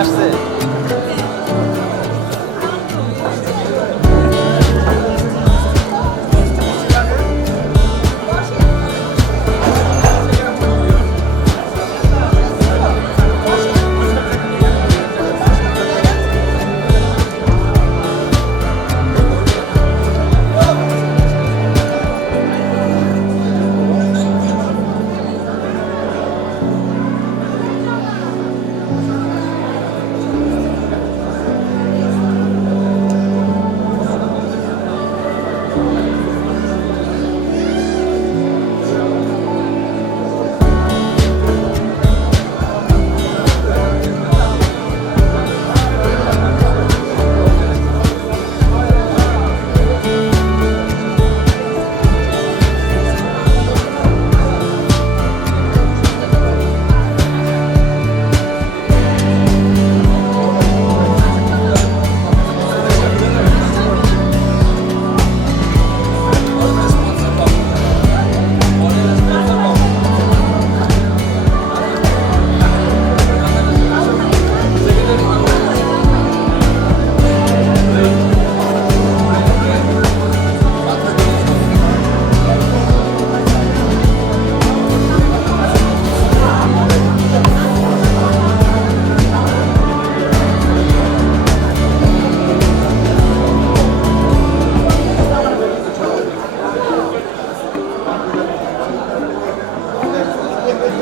আসছে।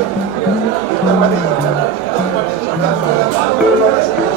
Thank you.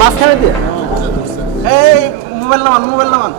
মাঝখানে দিয়ে। এই মোবাইল নামান মোবাইল নামান।